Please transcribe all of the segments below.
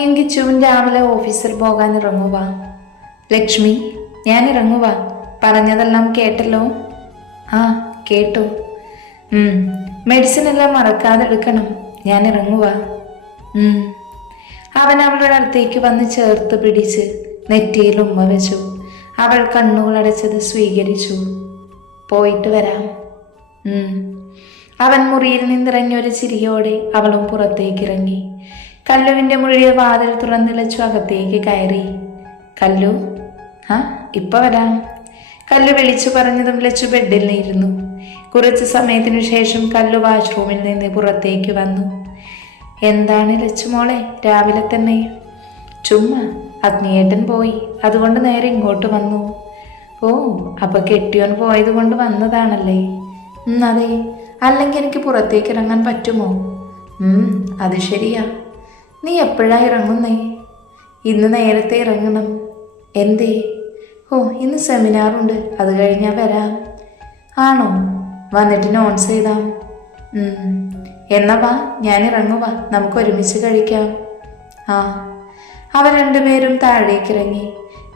അഗ്നിയും കിച്ചുവും രാവിലെ ഓഫീസിൽ പോകാൻ ഇറങ്ങുക. ലക്ഷ്മി, ഞാൻ ഇറങ്ങുക. പറഞ്ഞതെല്ലാം കേട്ടല്ലോ? ആ, കേട്ടു. മെഡിസിൻ എല്ലാം മറക്കാതെ എടുക്കണം. ഞാൻ ഇറങ്ങുക. അവൻ അവളുടെ അടുത്തേക്ക് വന്ന് ചേർത്ത് പിടിച്ച് നെറ്റിയിൽ ഉമ്മ വെച്ചു. അവൾ കണ്ണുകളടച്ചത് സ്വീകരിച്ചു. പോയിട്ട് വരാം. അവൻ മുറിയിൽ നിന്നിറങ്ങിയൊരു ചിരിയോടെ അവളും പുറത്തേക്കിറങ്ങി. കല്ലുവിൻ്റെ മുറിയെ വാതിൽ തുറന്നിളച്ചു അകത്തേക്ക് കയറി. കല്ലു, ഇപ്പൊ വരാം. കല്ലു വിളിച്ചു പറഞ്ഞതും ലച്ചു ബെഡിൽ ഇരുന്നു. കുറച്ച് സമയത്തിനു ശേഷം കല്ലു വാഷ്റൂമിൽ നിന്ന് പുറത്തേക്ക് വന്നു. എന്താണ് ലച്ചു മോളെ, രാവിലെ തന്നെ? ചുമ്മാ, അഗ്നിയേട്ടൻ പോയി, അതുകൊണ്ട് നേരെ ഇങ്ങോട്ട് വന്നു. ഓ, അപ്പൊ കെട്ടിയോൻ പോയത് കൊണ്ട് വന്നതാണല്ലേ? അതെ, അല്ലെങ്കിൽ എനിക്ക് പുറത്തേക്ക് ഇറങ്ങാൻ പറ്റുമോ? അത് ശരിയാ. നീ എപ്പോഴാ ഇറങ്ങുന്നേ? ഇന്ന് നേരത്തെ ഇറങ്ങണം. എന്തേ? ഓ, ഇന്ന് സെമിനാറുണ്ട്, അത് കഴിഞ്ഞാൽ വരാം. ആണോ? വന്നിട്ട് നോട്ട്സ് എഴുതാം. എന്നാ വാ, ഞാൻ ഇറങ്ങുക, നമുക്ക് ഒരുമിച്ച് കഴിക്കാം. ആ. അവർ രണ്ടുപേരും താഴേക്കിറങ്ങി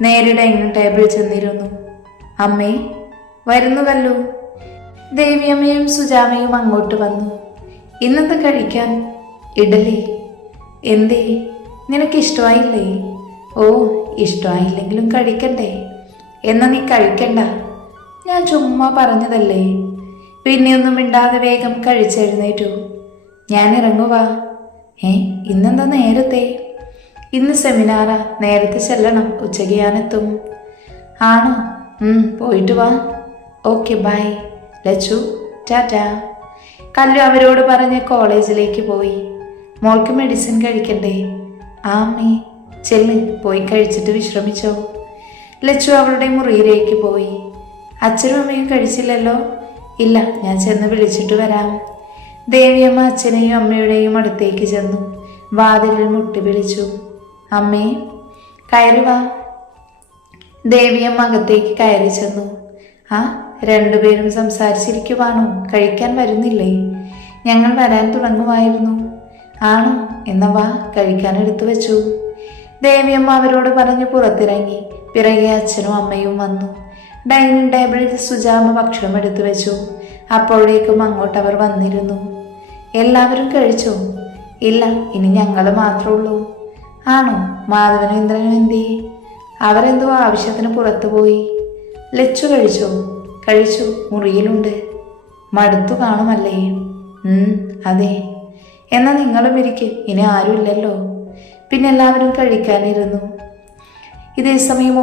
നേരെ ഡൈനിങ് ടേബിൾ ചെന്നിരുന്നു. അമ്മേ, വരുന്നുവല്ലോ. ദേവിയമ്മയും സുജാമയും അങ്ങോട്ട് വന്നു. ഇന്നെന്താ കഴിക്കാൻ? ഇഡലി. എന്തേ, നിനക്ക് ഇഷ്ടമായില്ലേ? ഓ, ഇഷ്ടമായില്ലെങ്കിലും കഴിക്കണ്ടേ? എന്നാ നീ കഴിക്കണ്ട. ഞാൻ ചുമ്മാ പറഞ്ഞതല്ലേ. പിന്നെയൊന്നും മിണ്ടാതെ വേഗം കഴിച്ചെഴുന്നേറ്റു. ഞാൻ ഇറങ്ങുക. ഇന്നെന്താ നേരത്തെ? ഇന്ന് സെമിനാറാ, നേരത്തെ ചെല്ലണം, ഉച്ചയ്ക്ക് ഞാനെത്തും. ആണോ? പോയിട്ട് വാ. Okay, bye. Lachu, tata. Kallu അവരോട് പറഞ്ഞ് കോളേജിലേക്ക് പോയി. മോൾക്ക് മെഡിസിൻ കഴിക്കണ്ടേ? ആമ്മേ, ചെല്ല്, പോയി കഴിച്ചിട്ട് വിശ്രമിച്ചോ. ലച്ചു അവളുടെ മുറിയിലേക്ക് പോയി. അച്ഛനും അമ്മയും കഴിച്ചില്ലല്ലോ? ഇല്ല, ഞാൻ ചെന്ന് വിളിച്ചിട്ട് വരാം. ദേവിയമ്മ അച്ഛനെയും അമ്മയുടെയും അടുത്തേക്ക് ചെന്നു. വാതിലിൽ മുട്ടി വിളിച്ചു. അമ്മേ, കയറി വാ. ദേവിയമ്മ അകത്തേക്ക് കയറി ചെന്നു. ആ, രണ്ടുപേരും സംസാരിച്ചിരിക്കുവാണോ? കഴിക്കാൻ വരുന്നില്ലേ? ഞങ്ങൾ വരാൻ തുടങ്ങുമായിരുന്നു. ആണോ? എന്നാ വാ, കഴിക്കാൻ എടുത്തു വെച്ചു. ദേവിയമ്മ അവരോട് പറഞ്ഞ് പുറത്തിറങ്ങി. പിറകെ അച്ഛനും അമ്മയും വന്നു. ഡൈനിങ് ടേബിളിൽ സുജാമ ഭക്ഷണം എടുത്തു വെച്ചു. അപ്പോഴേക്കും അങ്ങോട്ട് അവർ വന്നിരുന്നു. എല്ലാവരും കഴിച്ചോ? ഇല്ല, ഇനി ഞങ്ങൾ മാത്രമേ ഉള്ളൂ. ആണോ? മാധവനും ഇന്ദ്രനും എന്തേ? അവരെന്തോ ആവശ്യത്തിന് പുറത്തു പോയി. ലച്ചു കഴിച്ചോ? കഴിച്ചു, മുറിയിലുണ്ട്. മടുത്തു കാണുമല്ലേ? അതെ. എന്നാ നിങ്ങളും ഇരിക്ക്, ഇനി ആരുമില്ലല്ലോ. പിന്നെ എല്ലാവരും കഴിക്കാനിരുന്നു. ഇതേ സമയം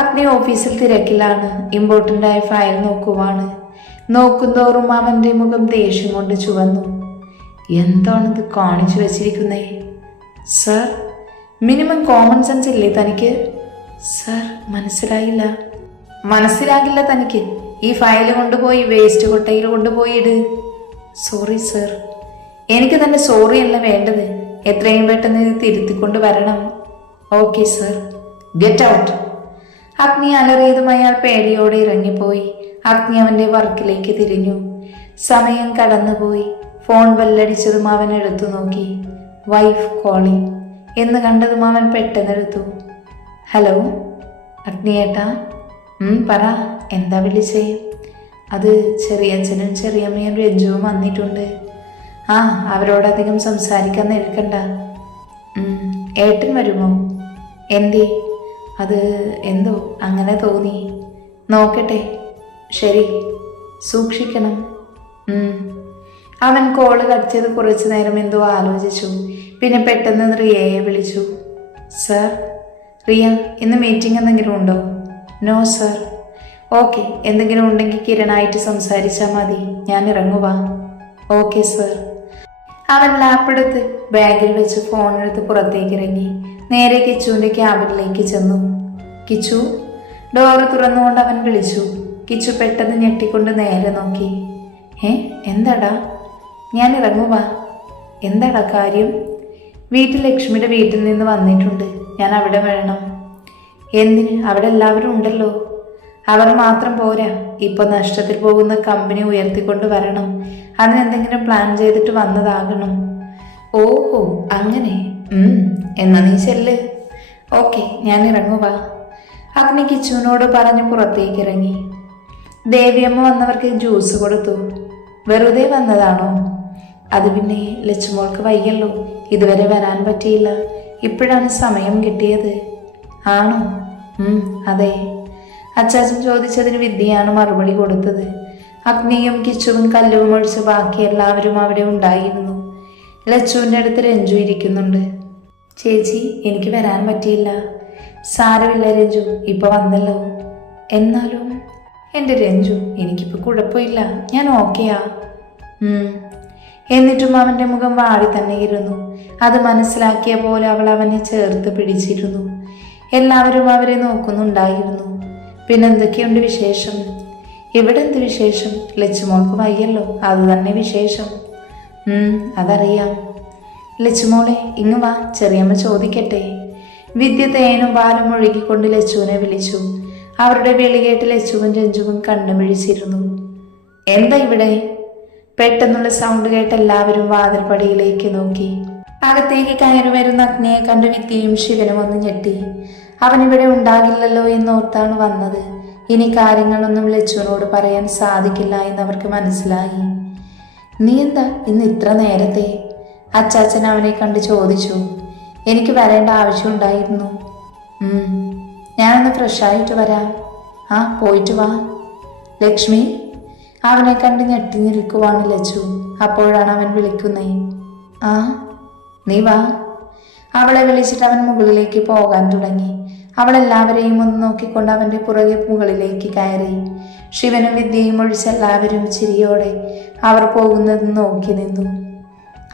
അഗ്നി ഓഫീസിൽ തിരക്കിലാണ്. ഇമ്പോർട്ടൻ്റ് ആയ ഫയൽ നോക്കുവാണ്. നോക്കുന്തോറും അവൻ്റെ മുഖം ദേഷ്യം കൊണ്ട് ചുവന്നു. എന്താണിത് കാണിച്ചു വെച്ചിരിക്കുന്നേ? സർ, മിനിമം കോമൺ സെൻസ് ഇല്ലേ തനിക്ക്? സർ, മനസ്സിലാകില്ല തനിക്ക്. ഈ ഫയൽ കൊണ്ടുപോയി വേസ്റ്റ് കൊട്ടയിൽ കൊണ്ടുപോയി ഇട്. Sorry sir. എനിക്ക് തന്നെ സോറി അല്ല വേണ്ടത്, എത്രയും പെട്ടെന്ന് ഇത് തിരുത്തിക്കൊണ്ട് വരണം. Okay sir. Get out. അഗ്നി അലറിയതും അയാൾ പേടിയോടെ ഇറങ്ങിപ്പോയി. അഗ്നി അവൻ്റെ വർക്കിലേക്ക് തിരിഞ്ഞു. സമയം കടന്നുപോയി. ഫോൺ ബെല്ലടിച്ചതും അവൻ എടുത്തു നോക്കി. വൈഫ് കോളിംഗ് എന്ന് കണ്ടതും അവൻ പെട്ടെന്നെടുത്തു. ഹലോ, അഗ്നിയേട്ടാ. പറ, എന്താ വിളിച്ചേ? അത് ചെറിയച്ഛനും ചെറിയമ്മയും രഞ്ജുവും വന്നിട്ടുണ്ട്. ആ, അവരോടധികം സംസാരിക്കാൻ നിൽക്കണ്ട. ഏട്ടൻ വരുമോ? എന്തേ? അത് എന്തോ അങ്ങനെ തോന്നി. നോക്കട്ടെ. ശരി, സൂക്ഷിക്കണം. അവൻ കോള് കട്ട് ചെയ്ത് കുറച്ചു നേരം എന്തോ ആലോചിച്ചു. പിന്നെ പെട്ടെന്ന് റിയയെ വിളിച്ചു. സർ. റിയ, ഇന്ന് മീറ്റിംഗ് എന്തെങ്കിലും ഉണ്ടോ? No sir. ഓക്കെ, എന്തെങ്കിലും ഉണ്ടെങ്കിൽ കിരണായിട്ട് സംസാരിച്ചാൽ മതി. ഞാൻ ഇറങ്ങുക. Okay sir. അവൻ ലാപ്പെടുത്ത് ബാഗിൽ വെച്ച് ഫോണെടുത്ത് പുറത്തേക്ക് ഇറങ്ങി. നേരെ കിച്ചുവിൻ്റെ ക്യാബിനിലേക്ക് ചെന്നു. കിച്ചു. ഡോറ് തുറന്നുകൊണ്ട് അവൻ വിളിച്ചു. കിച്ചു പെട്ടെന്ന് ഞെട്ടിക്കൊണ്ട് നേരെ നോക്കി. എന്താടാ? ഞാൻ ഇറങ്ങുക. എന്താടാ കാര്യം? വീട്ടിൽ ലക്ഷ്മിയുടെ വീട്ടിൽ നിന്ന് വന്നിട്ടുണ്ട്. ഞാൻ അവിടെ വരണം. എന്തിന്? അവിടെ എല്ലാവരും ഉണ്ടല്ലോ. അവർ മാത്രം പോരാ, ഇപ്പൊ നഷ്ടത്തിൽ പോകുന്ന കമ്പനി ഉയർത്തിക്കൊണ്ട് വരണം. അതിനെന്തെങ്കിലും പ്ലാൻ ചെയ്തിട്ട് വന്നതാകണം. ഓഹോ, അങ്ങനെ. എന്നാ നീ ചെല്ല്. ഓക്കെ, ഞാൻ ഇറങ്ങുവാ. അഗ്നി കിച്ചുവിനോട് പറഞ്ഞ് പുറത്തേക്ക് ഇറങ്ങി. ദേവിയമ്മ വന്നവർക്ക് ജ്യൂസ് കൊടുത്തു. വെറുതെ വന്നതാണോ? അത് പിന്നെ ലച്ചുമോൾക്ക് വയ്യല്ലോ, ഇതുവരെ വരാൻ പറ്റിയില്ല, ഇപ്പോഴാണ് സമയം കിട്ടിയത്. ആണോ? അതെ. അച്ചാച്ചൻ ചോദിച്ചതിന് വിദ്യയാണ് മറുപടി കൊടുത്തത്. അഗ്നിയും കിച്ചുവും കല്ലുവും ഒഴിച്ച് ബാക്കി എല്ലാവരും അവിടെ ഉണ്ടായിരുന്നു. ലച്ചുവിൻ്റെ അടുത്ത് രഞ്ജു ഇരിക്കുന്നുണ്ട്. ചേച്ചി, എനിക്ക് വരാൻ പറ്റിയില്ല. സാരമില്ല രഞ്ജു, ഇപ്പൊ വന്നല്ലോ. എന്നാലും എൻ്റെ രഞ്ജു, എനിക്കിപ്പോൾ കുഴപ്പമില്ല, ഞാൻ ഓക്കെയാ. എന്നിട്ടും അവൻ്റെ മുഖം വാടി തന്നെ ഇരുന്നു. അത് മനസ്സിലാക്കിയ പോലെ അവൾ അവനെ ചേർത്ത് പിടിച്ചിരുന്നു. എല്ലാവരും അവരെ നോക്കുന്നുണ്ടായിരുന്നു. പിന്നെന്തൊക്കെയുണ്ട് വിശേഷം? ഇവിടെ എന്ത് വിശേഷം? ലച്ചുമോൾക്ക് വയ്യല്ലോ, അത് തന്നെ വിശേഷം. അതറിയാം. ലച്ചുമോളെ ഇങ്ങ് വാ, ചെറിയമ്മ ചോദിക്കട്ടെ. വിദ്യ തേനും പാലും ഒഴുകിക്കൊണ്ട് ലച്ചുവിനെ വിളിച്ചു. അവരുടെ വിളി കേട്ട് ലച്ചുവും രഞ്ജുവും കണ്ണുമിഴിച്ചിരുന്നു. എന്താ ഇവിടെ? പെട്ടെന്നുള്ള സൗണ്ട് കേട്ട് എല്ലാവരും വാതിൽപ്പടിയിലേക്ക് നോക്കി. അകത്തേക്ക് കയറി വരുന്ന അഗ്നിയെ കണ്ട് വിദ്യയും ശിവനും ഒന്ന് ഞെട്ടി. അവനിവിടെ ഉണ്ടാകില്ലല്ലോ എന്നോർത്താണ് വന്നത്. ഇനി കാര്യങ്ങളൊന്നും ലച്ചുവിനോട് പറയാൻ സാധിക്കില്ല എന്നവർക്ക് മനസ്സിലായി. നീ എന്താ ഇന്ന് ഇത്ര നേരത്തെ? അച്ചാച്ചൻ അവനെ കണ്ട് ചോദിച്ചു. എനിക്ക് വരേണ്ട ആവശ്യമുണ്ടായിരുന്നു. ഞാനൊന്ന് ഫ്രഷായിട്ട് വരാം. പോയിട്ട് വാ. ലക്ഷ്മി. അവനെ കണ്ട് ഞെട്ടി നിൽക്കുവാണ് ലച്ചു. അപ്പോഴാണ് അവൻ വിളിക്കുന്നേ. നീ വാ. അവളെ വിളിച്ചിട്ട് അവൻ മുകളിലേക്ക് പോകാൻ തുടങ്ങി. അവളെല്ലാവരെയും ഒന്ന് നോക്കിക്കൊണ്ട് അവൻ്റെ പുറകെ മുകളിലേക്ക് കയറി. ശിവനും വിദ്യയും ഒഴിച്ച് എല്ലാവരും ചിരിയോടെ അവർ പോകുന്നത് നോക്കി നിന്നു.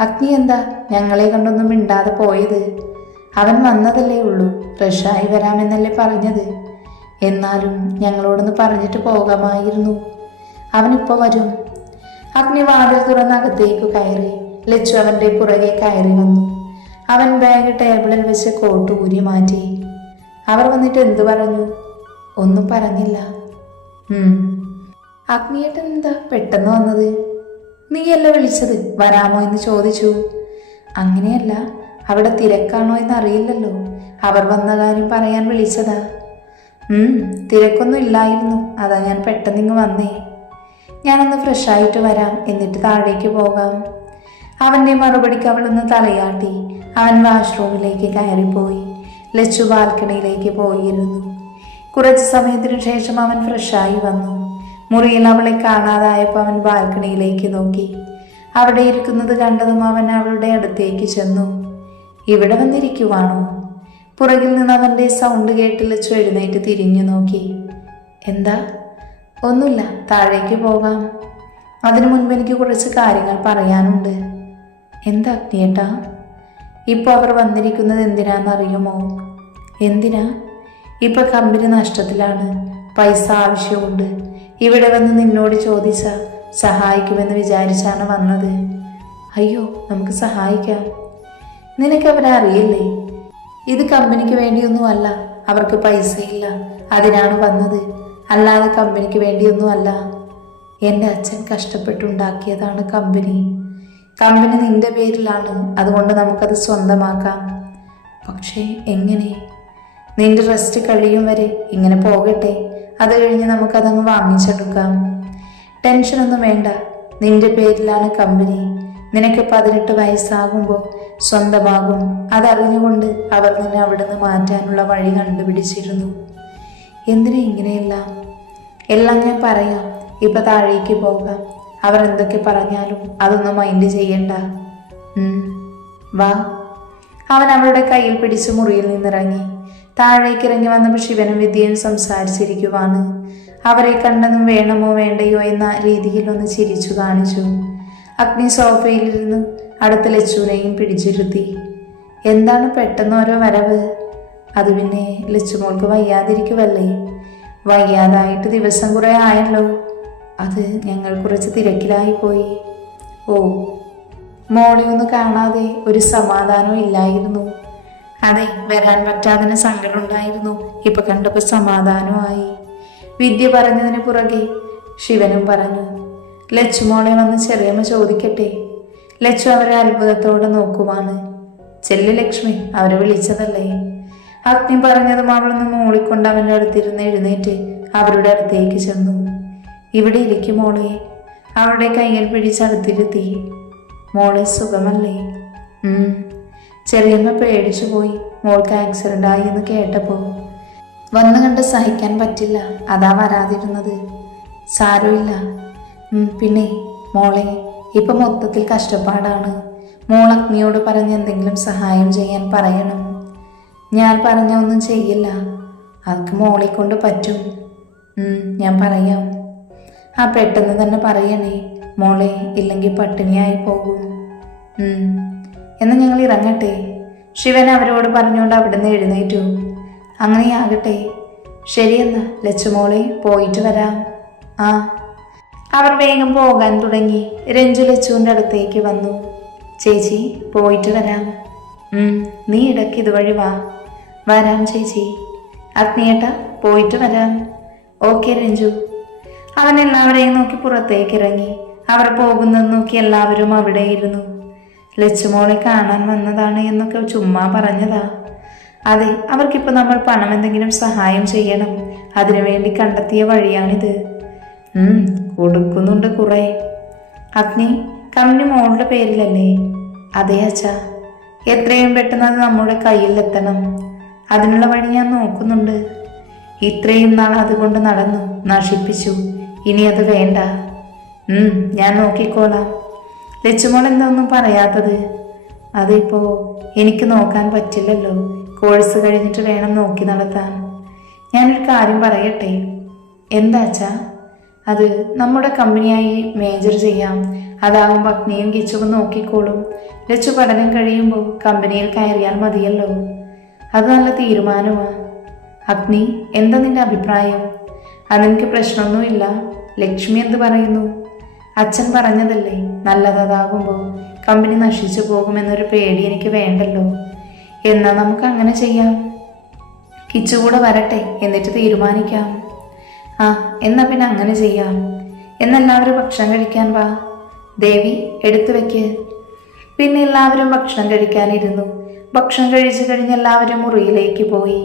അഗ്നി എന്താ ഞങ്ങളെ കണ്ടൊന്നും മിണ്ടാതെ പോയത്? അവൻ വന്നതല്ലേ ഉള്ളൂ, ഫ്രഷായി വരാമെന്നല്ലേ പറഞ്ഞത്. എന്നാലും ഞങ്ങളോടൊന്ന് പറഞ്ഞിട്ട് പോകാമായിരുന്നു. അവനിപ്പോൾ വരും. അഗ്നി വാതിൽ തുറന്ന് അകത്തേക്ക് കയറി. ലച്ചു അവൻ്റെ പുറകെ കയറി വന്നു. അവൻ ബാഗ് ടേബിളിൽ വെച്ച് കോട്ട് ഊരി മാറ്റി. അവർ വന്നിട്ട് എന്തു പറഞ്ഞു? ഒന്നും പറഞ്ഞില്ല. അഗ്നിയേട്ടൻ എന്താ പെട്ടെന്ന് വന്നത്? നീയല്ല വിളിച്ചത്, വരാമോ എന്ന് ചോദിച്ചു. അങ്ങനെയല്ല, അവിടെ തിരക്കാണോ എന്ന് അറിയില്ലല്ലോ, അവർ വന്ന കാര്യം പറയാൻ വിളിച്ചതാ. തിരക്കൊന്നും ഇല്ലായിരുന്നു, അതാ ഞാൻ പെട്ടെന്നിങ്ങ് വന്നേ. ഞാനൊന്ന് ഫ്രഷായിട്ട് വരാം, എന്നിട്ട് താഴേക്ക് പോകാം. അവൻ്റെ മറുപടിക്ക് അവളൊന്ന് തലയാട്ടി. അവൻ വാഷ്റൂമിലേക്ക് കയറിപ്പോയി. ലച്ചു ബാൽക്കണിയിലേക്ക് പോയിരുന്നു. കുറച്ച് സമയത്തിനു ശേഷം അവൻ ഫ്രഷായി വന്നു. മുറിയിൽ അവളെ കാണാതായപ്പോൾ അവൻ ബാൽക്കണിയിലേക്ക് നോക്കി. അവിടെ ഇരിക്കുന്നത് കണ്ടതും അവൻ അവളുടെ അടുത്തേക്ക് ചെന്നു. ഇവിടെ വന്നിരിക്കുവാണോ? പുറകിൽ നിന്ന് അവൻ്റെ സൗണ്ട് കേട്ട് ലച്ചു എഴുന്നേറ്റ് തിരിഞ്ഞു നോക്കി. എന്താ? ഒന്നുമില്ല, താഴേക്ക് പോകാം. അതിനു മുൻപ് എനിക്ക് കുറച്ച് കാര്യങ്ങൾ പറയാനുണ്ട്. എന്താ അഗ്നിയേട്ടാ? ഇപ്പോൾ അവർ വന്നിരിക്കുന്നത് എന്തിനാണെന്നറിയുമോ? എന്തിനാ? ഇപ്പം കമ്പനി നഷ്ടത്തിലാണ്, പൈസ ആവശ്യമുണ്ട്. ഇവിടെ വന്ന് നിന്നോട് ചോദിച്ചാൽ സഹായിക്കുമെന്ന് വിചാരിച്ചാണ് വന്നത്. അയ്യോ, നമുക്ക് സഹായിക്കാം. നിനക്ക് അവരെ അറിയില്ലേ? ഇത് കമ്പനിക്ക് വേണ്ടിയൊന്നുമല്ല, അവർക്ക് പൈസയില്ല, അതിനാണ് വന്നത്, അല്ലാതെ കമ്പനിക്ക് വേണ്ടിയൊന്നുമല്ല. എൻ്റെ അച്ഛൻ കഷ്ടപ്പെട്ടുണ്ടാക്കിയതാണ് കമ്പനി. കമ്പനി നിന്റെ പേരിലാണ്, അതുകൊണ്ട് നമുക്കത് സ്വന്തമാക്കാം. പക്ഷേ എങ്ങനെ? നിന്റെ റെസ്റ്റ് കഴിയും വരെ ഇങ്ങനെ പോകട്ടെ, അത് കഴിഞ്ഞ് നമുക്കതങ്ങ് വാങ്ങിച്ചെടുക്കാം. ടെൻഷനൊന്നും വേണ്ട, നിന്റെ പേരിലാണ് കമ്പനി. നിനക്ക് 18 വയസ്സാകുമ്പോൾ സ്വന്തമാകും. അതറിഞ്ഞുകൊണ്ട് അവർ നിന്നെ അവിടെ നിന്ന് മാറ്റാനുള്ള വഴി കണ്ടുപിടിച്ചിരുന്നു. എന്തിനാ ഇങ്ങനെയെല്ലാം? എല്ലാം ഞാൻ പറയാം, ഇപ്പം താഴേക്ക് പോകാം. അവർ എന്തൊക്കെ പറഞ്ഞാലും അതൊന്നും മൈൻഡ് ചെയ്യണ്ട. വാ. അവൻ അവളുടെ കയ്യിൽ പിടിച്ച് മുറിയിൽ നിന്നിറങ്ങി. താഴേക്ക് ഇറങ്ങി വന്നപ്പോൾ ശിവനും വിദ്യയും സംസാരിച്ചിരിക്കുവാണ്. അവരെ കണ്ടതും വേണമോ വേണ്ടയോ എന്ന രീതിയിൽ ഒന്ന് ചിരിച്ചു കാണിച്ചു. അഗ്നി സോഫയിലിരുന്ന് അടുത്ത ലച്ചുവിനെയും പിടിച്ചിരുത്തി. എന്താണ് പെട്ടെന്ന് ഓരോ വരവ്? അത് പിന്നെ ലച്ചുമോൾക്ക് വയ്യാതിരിക്കുവല്ലേ? വയ്യാതായിട്ട് ദിവസം കുറേ ആയല്ലോ. അത് ഞങ്ങൾ കുറച്ച് തിരക്കിലായിപ്പോയി. ഓ, മോളെ ഒന്ന് കാണാതെ ഒരു സമാധാനവും ഇല്ലായിരുന്നു. അതെ, വരാൻ പറ്റാതിന് സങ്കടമുണ്ടായിരുന്നു. ഇപ്പൊ കണ്ടപ്പോൾ സമാധാനമായി. വിദ്യ പറഞ്ഞതിന് പുറകെ ശിവനും പറഞ്ഞു. ലച്ചു മോളെ വന്ന് ചെറിയമ്മ ചോദിക്കട്ടെ? ലച്ചു അവരെ അത്ഭുതത്തോടെ നോക്കുവാണ്. ചെല്ലു ലക്ഷ്മി, അവരെ വിളിച്ചതല്ലേ. അഗ്നി പറഞ്ഞതും അവളൊന്ന് മൂളിക്കൊണ്ട് അവൻ്റെ അടുത്തിരുന്ന് എഴുന്നേറ്റ് അവരുടെ അടുത്തേക്ക് ചെന്നു. ഇവിടെ ഇരിക്കും മോളെ. അവളുടെ കയ്യിൽ പിടിച്ചടുത്തിരുത്തി. മോളെ സുഖമല്ലേ? ചെറിയമ്മ പേടിച്ചു പോയി. മോൾക്ക് ആക്സിഡൻ്റ് ആയി എന്ന് കേട്ടപ്പോൾ വന്നു കണ്ട് സഹിക്കാൻ പറ്റില്ല, അതാ വരാതിരുന്നത്. സാരമില്ല. പിന്നെ മോളെ, ഇപ്പം മൊത്തത്തിൽ കഷ്ടപ്പാടാണ്. മോൾ അഗ്നിയോട് പറഞ്ഞ് എന്തെങ്കിലും സഹായം ചെയ്യാൻ പറയണം. ഞാൻ പറഞ്ഞ ഒന്നും ചെയ്യില്ല, അതൊക്കെ മോളെ കൊണ്ട് പറ്റും. ഞാൻ പറയാം. പെട്ടെന്ന് തന്നെ പറയണേ മോളെ, ഇല്ലെങ്കിൽ പട്ടിണിയായി പോകും. എന്നാൽ ഞങ്ങൾ ഇറങ്ങട്ടെ. ശിവൻ അവരോട് പറഞ്ഞുകൊണ്ട് അവിടുന്ന് എഴുന്നേറ്റു. അങ്ങനെയാകട്ടെ, ശരിയെന്നാ ലച്ചുമോളെ, പോയിട്ട് വരാം. അവർ വേഗം പോകാൻ തുടങ്ങി. രഞ്ജു ലച്ചുവിൻ്റെ അടുത്തേക്ക് വന്നു. ചേച്ചി, പോയിട്ട് വരാം. നീ ഇടയ്ക്ക് ഇതുവഴി വാ. വരാം ചേച്ചി. അഗ്നിയേട്ട, പോയിട്ട് വരാം. ഓക്കെ രഞ്ജു. അവൻ എല്ലാവരെയും നോക്കി പുറത്തേക്ക് ഇറങ്ങി. അവർ പോകുന്നത് നോക്കി എല്ലാവരും അവിടെ ഇരുന്നു. ലച്ചുമോളെ കാണാൻ വന്നതാണ് എന്നൊക്കെ ചുമ്മാ പറഞ്ഞതാ. അതെ, അവർക്കിപ്പോൾ നമ്മൾ പണം എന്തെങ്കിലും സഹായം ചെയ്യണം. അതിനുവേണ്ടി കണ്ടെത്തിയ വഴിയാണിത്. കൊടുക്കുന്നുണ്ട് കുറെ. അഗ്നി, കമ്പനി മോളുടെ പേരിലല്ലേ? അതെ അച്ഛാ. എത്രയും പെട്ടെന്ന് അത് നമ്മുടെ കയ്യിലെത്തണം. അതിനുള്ള വഴി ഞാൻ നോക്കുന്നുണ്ട്. ഇത്രയും നാൾ അതുകൊണ്ട് നടന്നു, നശിപ്പിച്ചു. ഇനി അത് വേണ്ട. ഞാൻ നോക്കിക്കോളാം. ലച്ചുമോൾ എന്തൊന്നും പറയാത്തത്? അതിപ്പോ എനിക്ക് നോക്കാൻ പറ്റില്ലല്ലോ. കോഴ്സ് കഴിഞ്ഞിട്ട് വേണം നോക്കി നടത്താൻ. ഞാനൊരു കാര്യം പറയട്ടെ. എന്താച്ചാ? അത് നമ്മുടെ കമ്പനിയായി മേജർ ചെയ്യാം. അതാകുമ്പോൾ അഗ്നിയും കിച്ചുവും നോക്കിക്കോളും. ലച്ചു പഠനം കഴിയുമ്പോൾ കമ്പനിയിൽ കയറിയാൽ മതിയല്ലോ. അത് നല്ല തീരുമാനമാണ്. അഗ്നി, എന്താ നിന്റെ അഭിപ്രായം? അതെനിക്ക് പ്രശ്നമൊന്നുമില്ല. ലക്ഷ്മി എന്ത് പറയുന്നു? അച്ഛൻ പറഞ്ഞതല്ലേ, നല്ലതാകുമ്പോൾ കമ്പനി നശിച്ചു പോകുമെന്നൊരു പേടി എനിക്ക് വേണ്ടല്ലോ. എന്നാൽ നമുക്ക് അങ്ങനെ ചെയ്യാം. കിച്ചു കൂടെ വരട്ടെ, എന്നിട്ട് തീരുമാനിക്കാം. എന്നാ പിന്നെ അങ്ങനെ ചെയ്യാം. എന്നെല്ലാവരും ഭക്ഷണം കഴിക്കാൻ വാ. ദേവി, എടുത്തു വെക്ക്. പിന്നെ എല്ലാവരും ഭക്ഷണം കഴിക്കാനിരുന്നു. ഭക്ഷണം കഴിച്ചു കഴിഞ്ഞ് എല്ലാവരും മുറിയിലേക്ക് പോയി.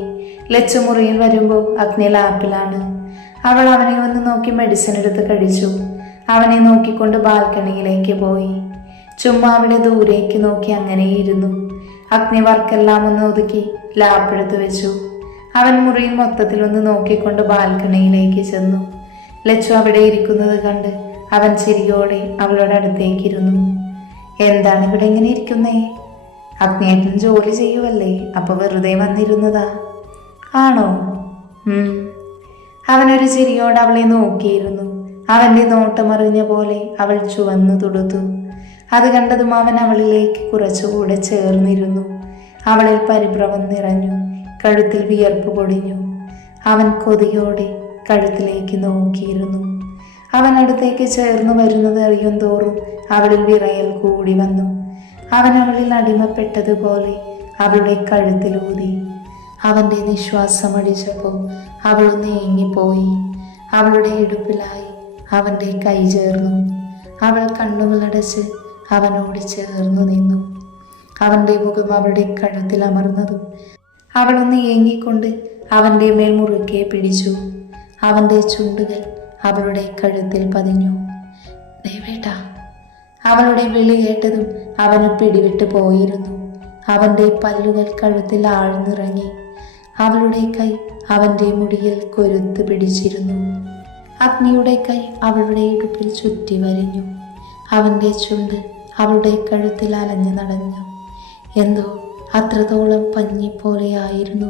ലച്ചു മുറിയിൽ വരുമ്പോൾ അഗ്നി ലാപ്പിലാണ്. അവൾ അവനെ ഒന്ന് നോക്കി മെഡിസിൻ എടുത്ത് കഴിച്ചു. അവനെ നോക്കിക്കൊണ്ട് ബാൽക്കണിയിലേക്ക് പോയി. ചുമ്മാ അവിടെ ദൂരേക്ക് നോക്കി അങ്ങനെയിരുന്നു. അഗ്നി വർക്കെല്ലാം ഒന്ന് ഒതുക്കി ലാപ്പെടുത്ത് വെച്ചു. അവൻ മുറിയിൽ മൊത്തത്തിൽ ഒന്ന് നോക്കിക്കൊണ്ട് ബാൽക്കണിയിലേക്ക് ചെന്നു. ലച്ചു അവിടെ ഇരിക്കുന്നത് കണ്ട് അവൻ ചിരിയോടെ അവളുടെ അടുത്തേക്കിരുന്നു. എന്താണ് ഇവിടെ ഇങ്ങനെ ഇരിക്കുന്നേ? അഗ്നിയേട്ടൻ ജോലി ചെയ്യുവല്ലേ, അപ്പൊ വെറുതെ വന്നിരുന്നതാ? ആണോ? അവനൊരു ചിരിയോടെ അവളെ നോക്കിയിരുന്നു. അവന്റെ നോട്ടമറിഞ്ഞ പോലെ അവൾ ചുവന്നു തുടുത്തു. അത് കണ്ടതും അവൻ അവളിലേക്ക് കുറച്ചുകൂടെ ചേർന്നിരുന്നു. അവളിൽ പരിഭ്രമം നിറഞ്ഞു. കഴുത്തിൽ വിയർപ്പ് പൊടിഞ്ഞു. അവൻ കൊതിയോടെ കഴുത്തിലേക്ക് നോക്കിയിരുന്നു. അവൻ അടുത്തേക്ക് ചേർന്ന് വരുന്നത് അറിയും തോറും അവളിൽ വിറയൽ കൂടി വന്നു. അവൻ അവളിൽ അടിമപ്പെട്ടതുപോലെ അവളുടെ കഴുത്തിലൂതി. അവന്റെ നിശ്വാസമടിച്ചപ്പോൾ അവൾ നീങ്ങിപ്പോയി. അവളുടെ ഇടുപ്പിലായി അവന്റെ കൈ ചേർന്നു. അവൾ കണ്ണുകളടച്ച് അവനോട് ചേർന്നു നിന്നു. അവന്റെ മുഖം അവളുടെ കഴുത്തിൽ അമർന്നതും അവളൊന്ന് ഏങ്ങിക്കൊണ്ട് അവന്റെ മേൽ മുറുക്കെ പിടിച്ചു. അവന്റെ ചുണ്ടുകൾ അവളുടെ കഴുത്തിൽ പതിഞ്ഞു. ദേവേട്ടാ. അവളുടെ വിളി കേട്ടതും അവന് പിടിവിട്ട് പോയിരുന്നു. അവന്റെ പല്ലുകൾ കഴുത്തിൽ ആഴ്ന്നിറങ്ങി. അവളുടെ കൈ അവന്റെ മുടിയിൽ കൊരുത്ത് പിടിച്ചിരുന്നു. അഗ്നിയുടെ കൈ അവളുടെ ഇടുപ്പിൽ ചുറ്റി വരിഞ്ഞു. അവന്റെ ചുണ്ട് അവളുടെ കഴുത്തിൽ അലഞ്ഞു നടഞ്ഞു. എന്തോ അത്രത്തോളം പഞ്ഞിപ്പോലെയായിരുന്നു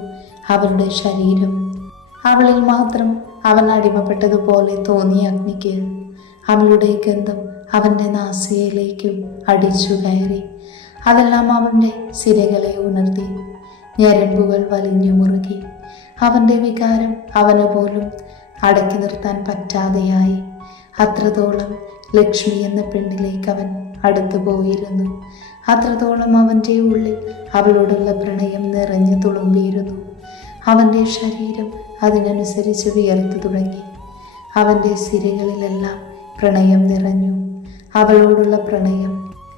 അവളുടെ ശരീരം. അവളിൽ മാത്രം അവൻ അടിമപ്പെട്ടതുപോലെ തോന്നിയ അഗ്നിക്ക് അവളുടെ ഗന്ധം അവന്റെ നാസികയിലേക്കും അടിച്ചു കയറി. അതെല്ലാം അവന്റെ സിരകളെ ഉണർത്തി. ഞരമ്പുകൾ വലിഞ്ഞു മുറുകി. അവന്റെ വികാരം അവന് പോലും അടക്കി നിർത്താൻ പറ്റാതെയായി. അത്രത്തോളം ലക്ഷ്മി എന്ന പെണ്ണിലേക്ക് അവൻ അടുത്തു പോയിരുന്നു. അത്രത്തോളം അവന്റെ ഉള്ളിൽ അവളോടുള്ള പ്രണയം നിറഞ്ഞു തുളുമ്പിയിരുന്നു. അവന്റെ ശരീരം അതിനനുസരിച്ച് വിയർത്തു തുടങ്ങി. അവന്റെ സിരകളിലെല്ലാം പ്രണയം നിറഞ്ഞു. അവളോടുള്ള പ്രണയം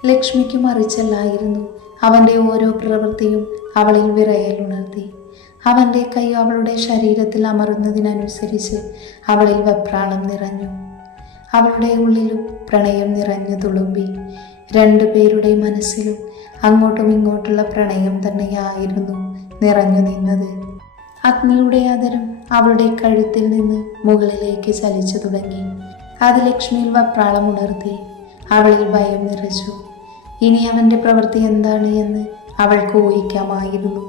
ലക്ഷ്മിക്ക് മറിച്ചല്ലായിരുന്നു അവൻ്റെ ഓരോ പ്രവൃത്തിയും അവളിൽ വിറയലുണർത്തി. അവൻ്റെ കൈ അവളുടെ ശരീരത്തിൽ അമറുന്നതിനനുസരിച്ച് അവളിൽ വെപ്രാളം നിറഞ്ഞു. അവളുടെ ഉള്ളിലും പ്രണയം നിറഞ്ഞു തുളുമ്പി. രണ്ടുപേരുടെ മനസ്സിലും അങ്ങോട്ടും ഇങ്ങോട്ടുള്ള പ്രണയം തന്നെയായിരുന്നു നിറഞ്ഞു നിന്നത്. അഗ്നിയുടെ ആദരം അവളുടെ കഴുത്തിൽ നിന്ന് മുകളിലേക്ക് ചലിച്ചു തുടങ്ങി. അത് ലക്ഷ്മിയിൽ വെപ്രാളം ഉണർത്തി. അവളിൽ ഭയം നിറച്ചു. ഇനി അവൻ്റെ പ്രവൃത്തി എന്താണ് എന്ന് അവൾക്ക് ഊഹിക്കാമായിരുന്നു.